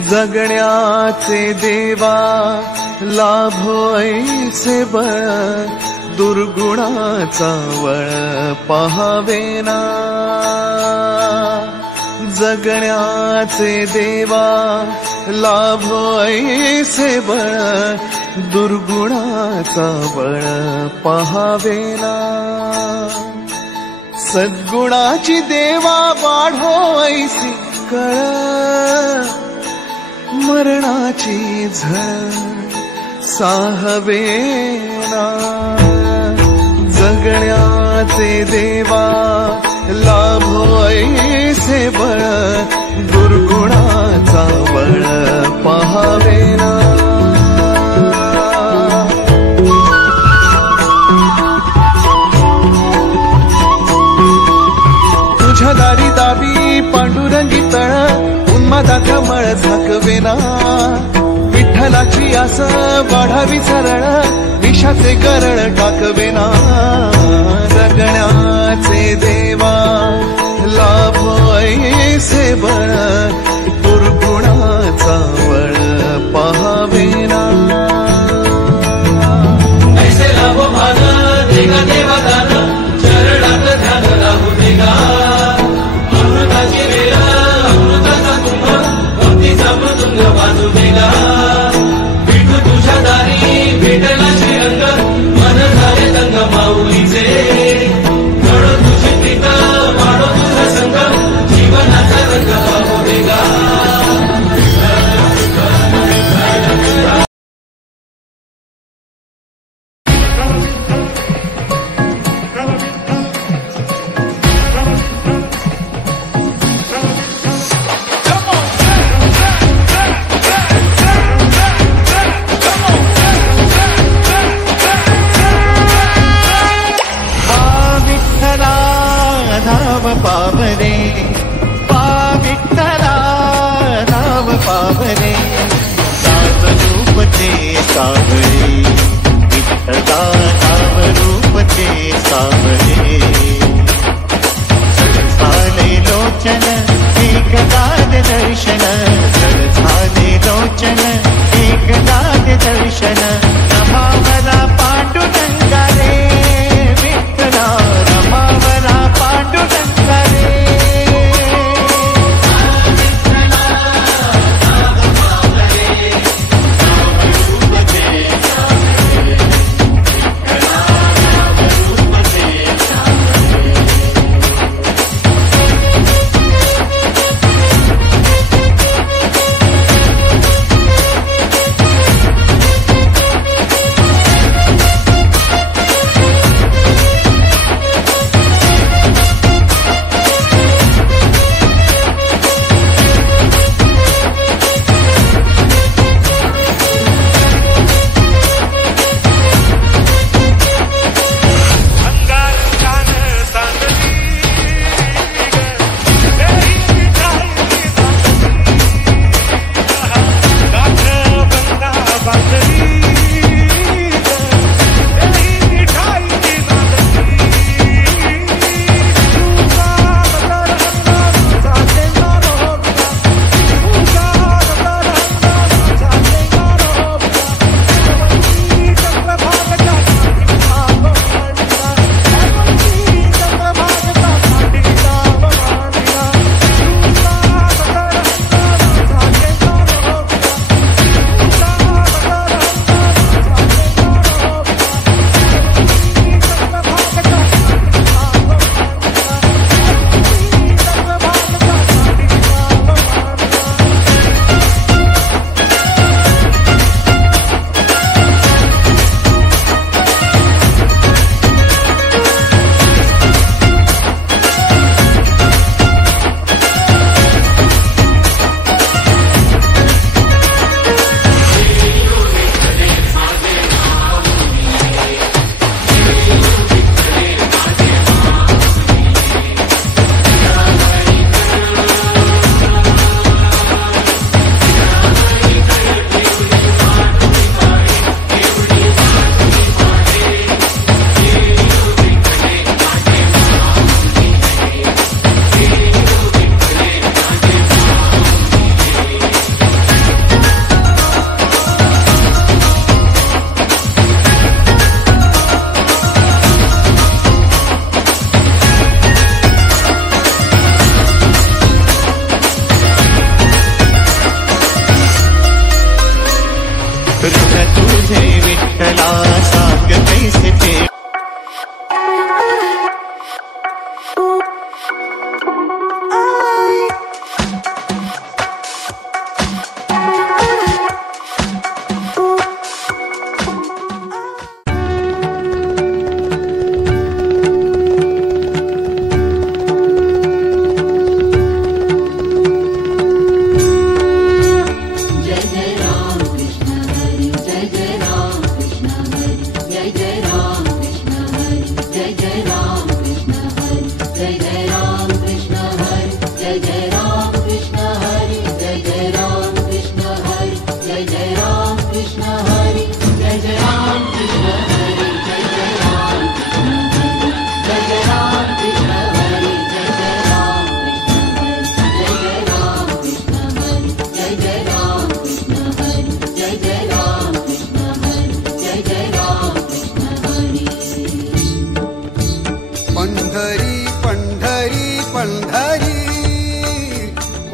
जगण्याचे देवा लाभो ऐसे बळ, दुर्गुणाचा वळ पहावेना। जगण्याचे देवा लाभो ऐसे बळ, दुर्गुणाचा बळ पहावेना। सद्गुणाची देवा वाढो ऐसी कळ, मरणाची झळ साहवेना। जगण्याचे देवा लाभो ऐसे बळ, दुर्गुणाचा बळ पहावेना। तुझ्या दारी दावी पांडुरंगी तळ, उन्मादा कमळ झाकवेना। विठ्ठलाची आस वाढावी सरळ, विषाचे करळ टाकवेना। जगण्याचे देवा लाभो ऐसे बळ, दुर्गुणाचा बळ पहावेना। ऐसे लाभो भान देगा देवा दान, चरणात ध्यान राहू देगा। अमृताची वेळ अमृताचा कुंभ, भक्तीचा मृदुंग वाजू देगा। विठू तुझ्या दारी भेटला श्रीरंग, मन झाले दंग माऊलीचे। घडो तुझी प्रीत वाढो तुझा संग, जीवनाचा रंग पाहू देगा। पावरे पा विठ्ठला नाव पावरे, नामरूपचे सावरे विठ्ठला, नामरूपचे सावरे। झाले लोचन एकदाद दर्शन, झाले लोचन एकदाद दर्शन। रमावरा पांडुरंगा रे विठ्ठला, रमावरा पांडुरंगा रे।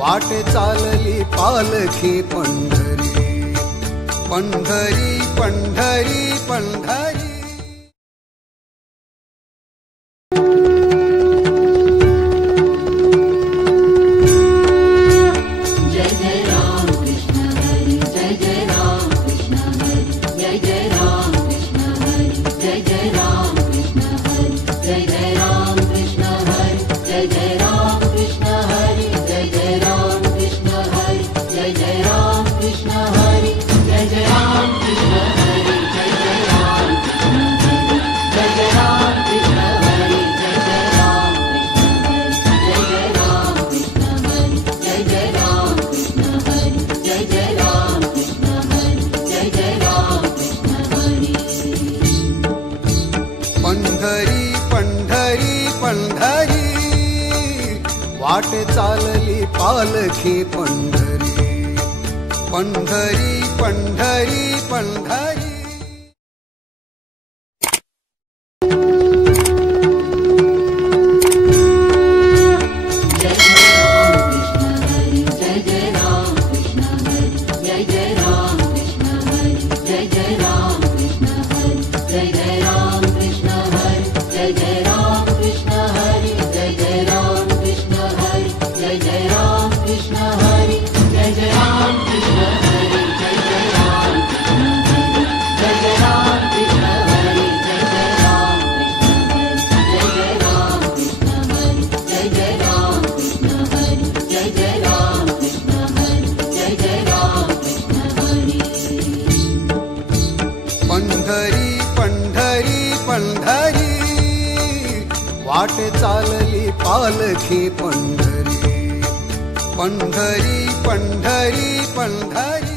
वाटे चालली पालखी पंढरी, पंढरी पंढरी पंढरी। पंढरी पंढरी पंढरी वाटे चालली पालखी पंढरी, पंढरी पंढरी पंढरी। पंढरी पंढरी पंढरी वाटे चालली पालखी पंढरी, पंढरी पंढरी पंढरी।